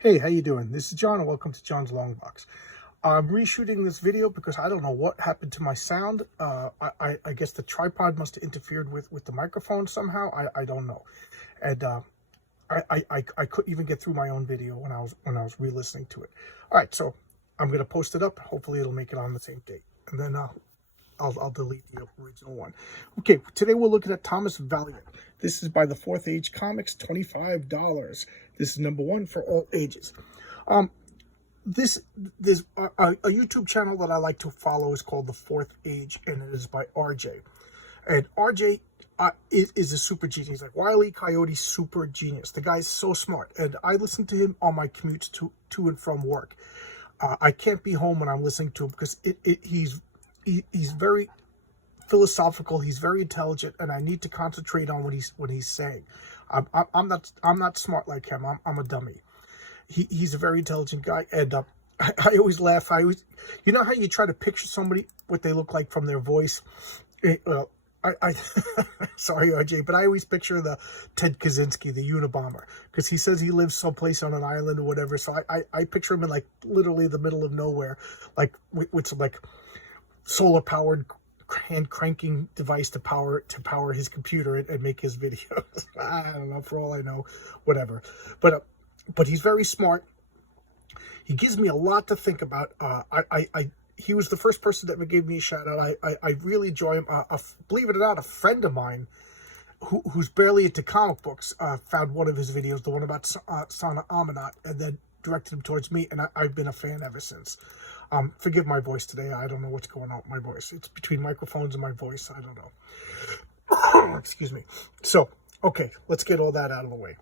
Hey, how you doing? This is John, and welcome to John's Long Box. I'm reshooting this video because I don't know what happened to my sound. I guess the tripod must have interfered with the microphone somehow. I don't know, and I couldn't even get through my own video when I was re-listening to it. All right, so I'm gonna post it up. Hopefully, it'll make it on the same date, and then I'll delete the original one. Okay, today we're looking at Thomas Valiant. This is by the Fourth Age Comics, $25. This is #1 for all ages. There's a YouTube channel that I like to follow is called The Fourth Age, and it is by RJ. And RJ is a super genius. He's like Wile E. Coyote, super genius. The guy's so smart, and I listen to him on my commutes to and from work. I can't be home when I'm listening to him because he's very philosophical. He's very intelligent, and I need to concentrate on what he's saying. I'm not smart like him. I'm a dummy. He's a very intelligent guy, and I always laugh. You know how you try to picture somebody what they look like from their voice. I sorry RJ, but I always picture the Ted Kaczynski, the Unabomber, because he says he lives someplace on an island or whatever. So I picture him in like literally the middle of nowhere, like with some like solar powered hand cranking device to power his computer and make his videos. I don't know, for all I know, whatever. But he's very smart. He gives me a lot to think about. He was the first person that gave me a shout out. I really enjoy him. Believe it or not, a friend of mine who's barely into comic books found one of his videos, the one about Sana Amanat, and then directed him towards me, and I've been a fan ever since. Forgive my voice today. I don't know what's going on with my voice. It's between microphones and my voice. I don't know. Excuse me. So, okay, let's get all that out of the way.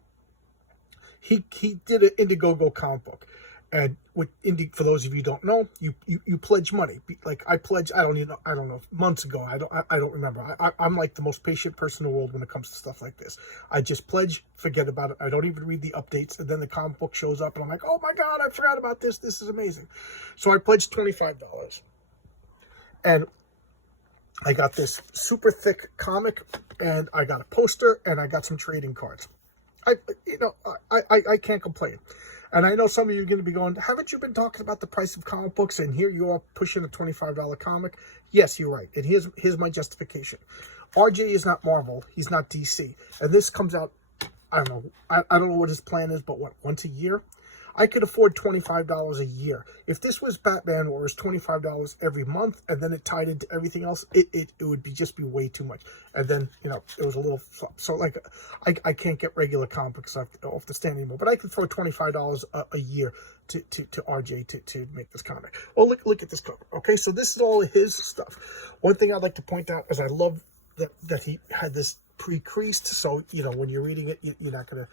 He did an Indiegogo comic book, and with for those of you who don't know, you pledge money. Like I pledged, I don't know, months ago. I don't remember. I'm like the most patient person in the world when it comes to stuff like this. I just pledge, forget about it. I don't even read the updates, and then the comic book shows up, and I'm like, oh my god, I forgot about this. This is amazing. So I pledged $25, and I got this super thick comic, and I got a poster, and I got some trading cards. I can't complain. And I know some of you are going to be going, haven't you been talking about the price of comic books, and here you are pushing a $25 comic? Yes, you're right. And here's my justification. RJ is not Marvel. He's not DC. And this comes out, I don't know. I don't know what his plan is, but what, once a year? I could afford $25 a year. If this was Batman, where it was $25 every month, and then it tied into everything else, it would just be way too much. And then, you know, it was a little, so like, I can't get regular comic books off the stand anymore, but I could throw $25 a year to RJ to make this comic. Well, look at this cover. Okay, so this is all of his stuff. One thing I'd like to point out is I love that he had this pre-creased, so, you know, when you're reading it, you're not going to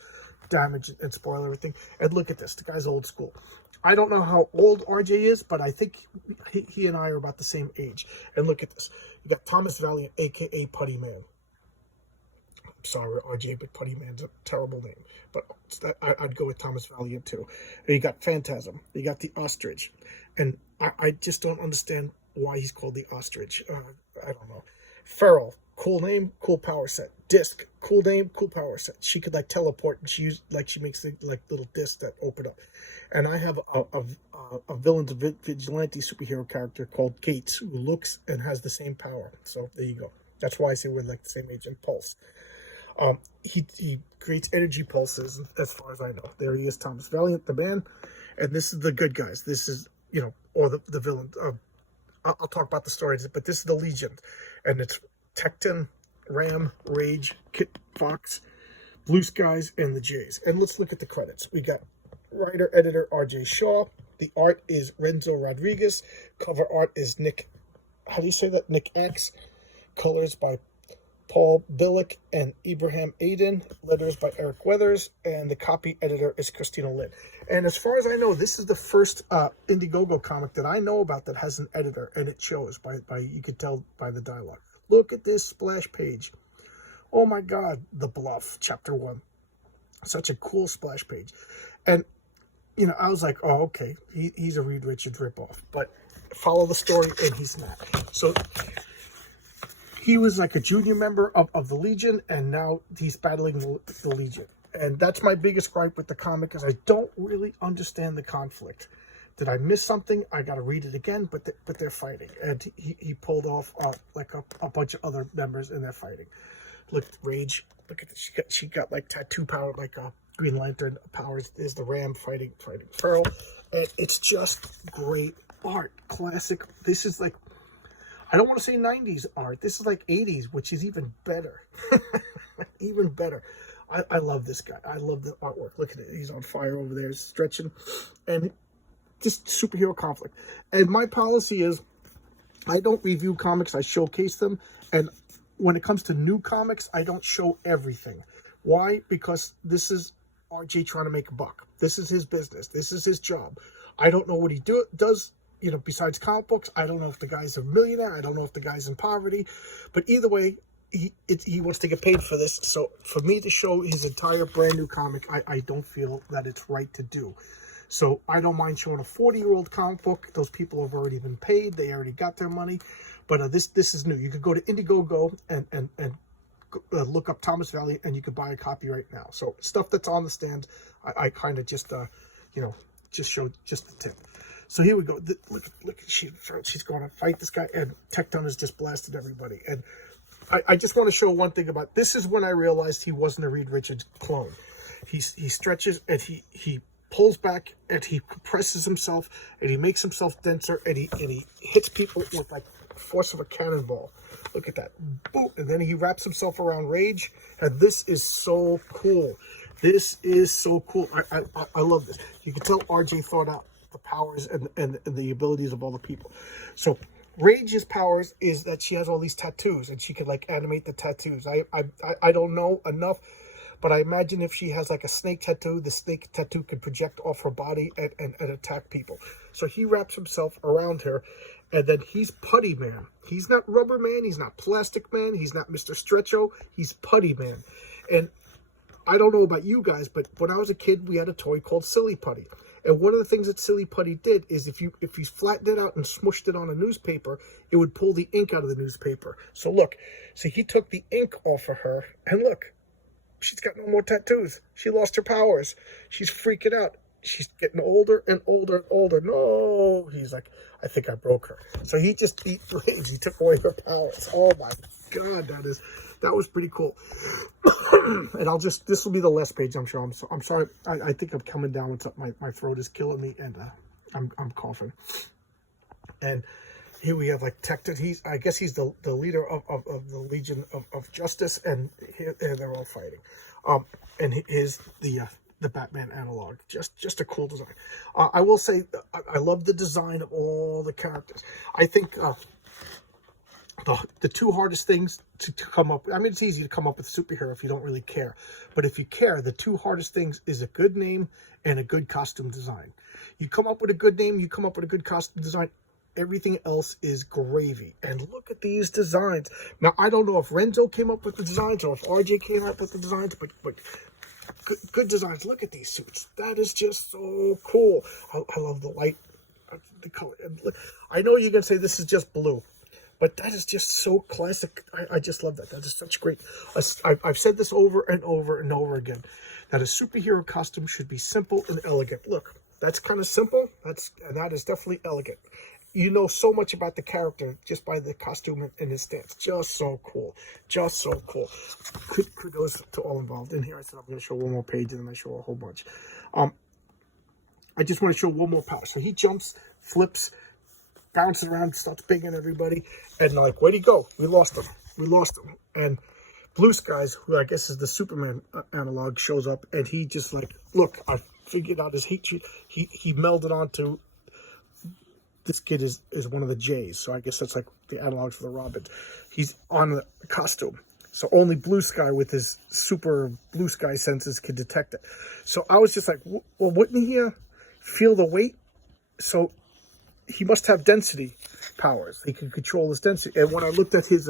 damage and spoil everything. And look at this, the guy's old school. I don't know how old RJ is, but I think he and I are about the same age. And look at this, you got Thomas Valiant, aka Putty Man. I'm sorry RJ, but Putty Man's a terrible name, but I'd go with Thomas Valiant too. And you got Phantasm, you got the Ostrich, and I just don't understand why he's called the Ostrich. I don't know. Feral, cool name, cool power set. Disc, cool name, cool power set. She could like teleport, and she makes the like little discs that open up. And I have a villain vigilante superhero character called Gates, who looks and has the same power. So there you go. That's why I say we're like the same age. And Pulse. He creates energy pulses, as far as I know. There he is, Thomas Valiant, the man. And this is the good guys. This is, you know, or the villain. I'll talk about the stories, but this is the Legion, and it's Tecton, Ram, Rage, Kit Fox, Blue Skies, and the Jays. And let's look at the credits. We got writer, editor, RJ Shaw. The art is Renzo Rodriguez. Cover art is Nick, how do you say that? Nick X. Colors by Paul Billick and Ibrahim Aiden. Letters by Eric Weathers. And the copy editor is Christina Lynn. And as far as I know, this is the first Indiegogo comic that I know about that has an editor, and it shows by you could tell by the dialogue. Look at this splash page. Oh my God, The Bluff, Chapter 1. Such a cool splash page. And, you know, I was like, oh, okay, he's a Reed Richards ripoff. But follow the story, and he's not. So he was like a junior member of the Legion, and now he's battling the Legion. And that's my biggest gripe with the comic, is I don't really understand the conflict. Did I miss something? I got to read it again, but they're fighting. And he pulled off like a bunch of other members, and they're fighting. Look, Rage. Look at this. She got like tattoo power, like a Green Lantern powers. There's the Ram fighting Feral. And it's just great art. Classic. This is like, I don't want to say 90s art. This is like 80s, which is even better. Even better. I love this guy. I love the artwork. Look at it. He's on fire over there, stretching. And just superhero conflict. And my policy is, I don't review comics, I showcase them. And when it comes to new comics, I don't show everything. Why? Because this is RJ trying to make a buck. This is his business. This is his job. I don't know what he does, you know, besides comic books. I don't know if the guy's a millionaire. I don't know if the guy's in poverty. But either way, he wants to get paid for this. So for me to show his entire brand new comic, I don't feel that it's right to do. So I don't mind showing a 40-year-old comic book. Those people have already been paid. They already got their money. But this is new. You could go to Indiegogo and look up Thomas Valiant, and you could buy a copy right now. So stuff that's on the stand, I kind of just, you know, just showed just the tip. So here we go. Look, she's going to fight this guy, and Tecton has just blasted everybody. And I just want to show one thing about this. Is when I realized he wasn't a Reed Richards clone. He stretches, and he pulls back, and he compresses himself, and he makes himself denser, and he hits people with like the force of a cannonball. Look at that. Boom. And then he wraps himself around Rage, and this is so cool. This is so cool. I love this. You can tell RJ thought out the powers and the abilities of all the people. So Rage's powers is that she has all these tattoos, and she can like animate the tattoos. I don't know enough, but I imagine if she has like a snake tattoo, the snake tattoo could project off her body and attack people. So he wraps himself around her, and then he's Putty Man. He's not Rubber Man. He's not Plastic Man. He's not Mr. Stretcho. He's Putty Man. And I don't know about you guys, but when I was a kid, we had a toy called Silly Putty. And one of the things that Silly Putty did is if you flattened it out and smushed it on a newspaper, it would pull the ink out of the newspaper. So look, so he took the ink off of her, and look, she's got no more tattoos. She lost her powers. She's freaking out. She's getting older and older and older. No, he's like, I think I broke her. So he just beat Rage. He took away her powers. Oh my God, that was pretty cool. And this will be the last page, I'm sure. I'm sorry. I think I'm coming down with something. My throat is killing me, and I'm coughing. And here we have like Tecton. I guess he's the leader of the Legion of Justice, and here they're all fighting. And he is the Batman analog. Just a cool design. I will say I love the design of all the characters. I think the two hardest things to come up with, I mean, it's easy to come up with a superhero if you don't really care. But if you care, the two hardest things is a good name and a good costume design. You come up with a good name, you come up with a good costume design, everything else is gravy. And look at these designs. Now, I don't know if Renzo came up with the designs or if RJ came up with the designs, but good designs. Look at these suits. That is just so cool. I love the light, the color. I know you're going to say this is just blue, but that is just so classic. I just love that. That is such great. I've said this over and over and over again, that a superhero costume should be simple and elegant. Look, that's kind of simple. That is definitely elegant. You know so much about the character just by the costume and his stance. Just so cool. Just so cool. Kudos to all involved. In here, I said I'm going to show one more page, and then I show a whole bunch. I just want to show one more power. So he jumps, flips, bounces around, starts banging everybody, and like, where'd he go? We lost him. And Blue Skies, who I guess is the Superman analog, shows up, and he just like, look, I figured out his heat sheet. He melded onto. This kid is one of the J's, so I guess that's like the analogs for the Robins. He's on the costume, so only Blue Sky with his super Blue Sky senses can detect it. So I was just like, well, wouldn't he feel the weight? So he must have density powers. He can control his density. And when I looked at his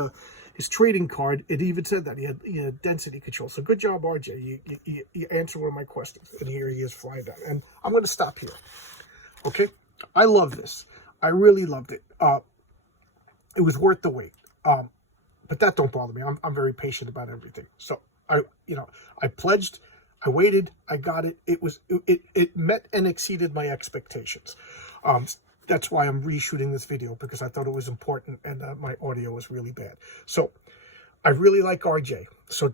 trading card, it even said that he had density control. So good job, RJ. You answered one of my questions, and here he is flying down. And I'm going to stop here. Okay, I love this. I really loved it. It was worth the wait. But that don't bother me. I'm very patient about everything. So I pledged. I waited, I got it. It met and exceeded my expectations. That's why I'm reshooting this video, because I thought it was important, and my audio was really bad. So I really like RJ. So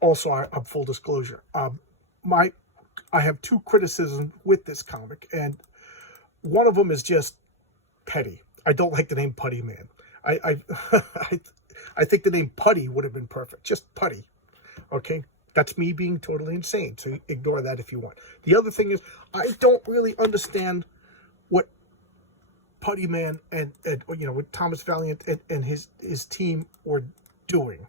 also, I'm full disclosure. I have two criticisms with this comic, and one of them is just petty. I don't like the name Putty Man. I think the name Putty would have been perfect. Just Putty. Okay? That's me being totally insane. So ignore that if you want. The other thing is, I don't really understand what Putty Man and what Thomas Valiant and his team were doing.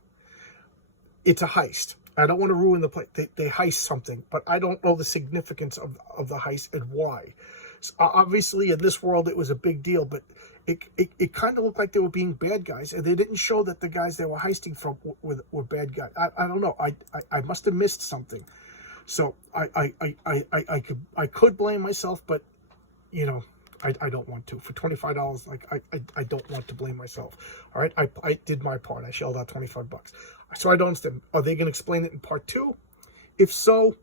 It's a heist. I don't want to ruin the play. They heist something, but I don't know the significance of the heist and why. So obviously, in this world, it was a big deal, but it kind of looked like they were being bad guys, and they didn't show that the guys they were heisting from were bad guys. I don't know. I must have missed something. So I could blame myself, but I don't want to. For $25, I don't want to blame myself. All right, I did my part. I shelled out $25. So I don't understand. Are they going to explain it in part 2? If so,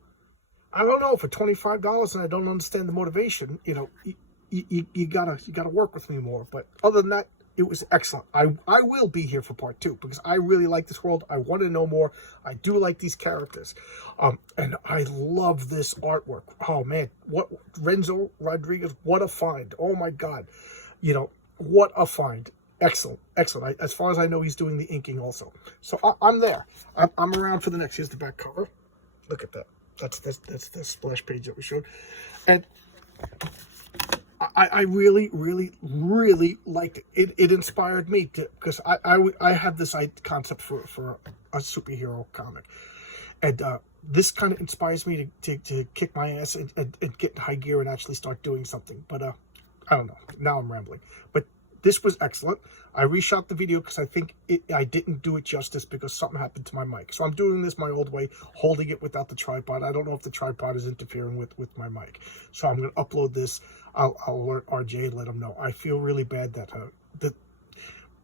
I don't know. For $25, and I don't understand the motivation, you gotta work with me more. But other than that, it was excellent. I will be here for part 2 because I really like this world. I want to know more. I do like these characters, and I love this artwork. Oh man, what Renzo Rodriguez? What a find! Oh my God, what a find! Excellent, excellent. As far as I know, he's doing the inking also. So I'm there. I'm around for the next. Here's the back cover. Look at that. That's the splash page that we showed, and I really, really, really liked it. It inspired me to, because I have this concept for a superhero comic, and this kind of inspires me to kick my ass and get in high gear and actually start doing something. But I don't know. Now I'm rambling. But this was excellent. I reshot the video because I think I didn't do it justice because something happened to my mic. So I'm doing this my old way, holding it without the tripod. I don't know if the tripod is interfering with my mic. So I'm going to upload this. I'll alert RJ and let him know. I feel really bad that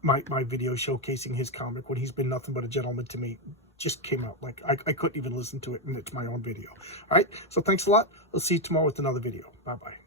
my video showcasing his comic, when he's been nothing but a gentleman to me, just came out. Like, I couldn't even listen to it, and it's my own video. All right? So thanks a lot. I'll see you tomorrow with another video. Bye-bye.